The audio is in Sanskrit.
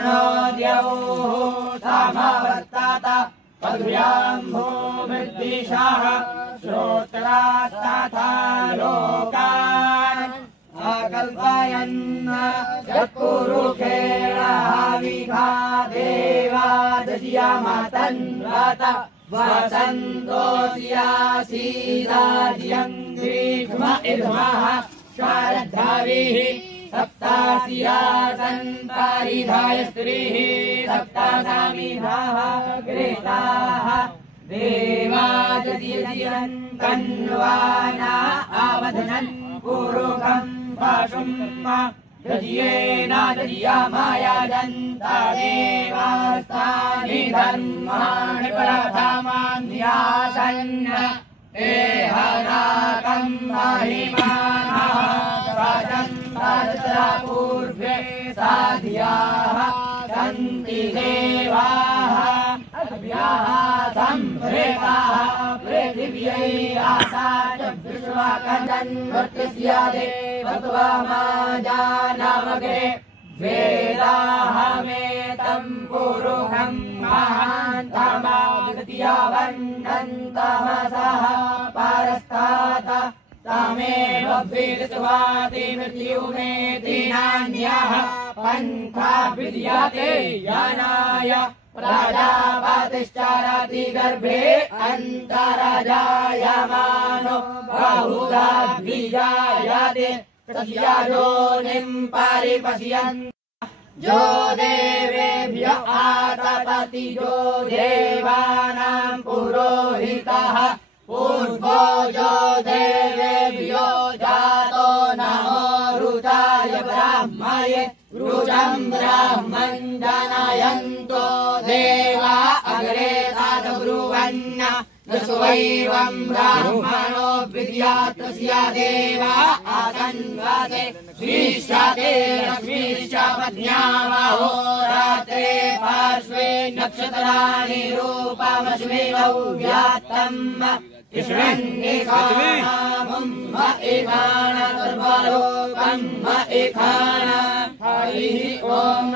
श्रीकृष्णोद्यौः सामवर्तात पदुर्याम्भूमिर्दिशाः श्रोत्रात्तथा लोकान् आकल्पयन् यत्कुरुखेणाविघा देवा दद्यामतन्वत वसन्तोऽस्यासीदाज्यम् ग्रीष्म इद्मः शारद्धाविः सप्तास्यासन् पारिधाय स्त्रीः सप्तासामिधाः गृहीताः देवा दद्यन् तन्वाना आवधनन् पुरुषम् पाशुम् दद्येन दद्यामायाजन्ता देवास्तानि धर्माणि प्रथमान्यासन् एहनाकम् महिमानः तत्र पूर्वे साध्याः सन्ति देवाः अभ्याः सम्प्रेताः पृथिव्यै आसाच विश्वाकन्दन्वर्तस्यादे भगवामाजानमग्रे वेदाहमेतम् पुरुषम् महान्तमागत्यावन्नन्तमसः परस्तात् तामेव विद्वाति मृत्युमेति नान्यः पन्था विद्यते यानाय प्रजापतिश्चरति गर्भे अन्तरजायमानो बहुधा द्विजायते तस्या योनिम् परिपश्यन् जो देवेभ्य आतपति जो देवानाम् पुरोहितः पूर्वो जो देवेभ्यो जातो नमो रुचाय ब्राह्मये रुचम् ब्राह्मम् जनयन्तो देवा अग्रे तादब्रुवन्न न स्वैवम् ब्राह्मणो विद्यात् तस्य देवा आसन्वासे श्रीश्चते लक्ष्मीश्च पत्न्यामहो रात्रे पार्श्वे नक्षत्राणि रूपमश्वेवौ व्यात्तम् कृष्णन्निखानम् एखान सर्वलोकम् एखान हरिः ओम्।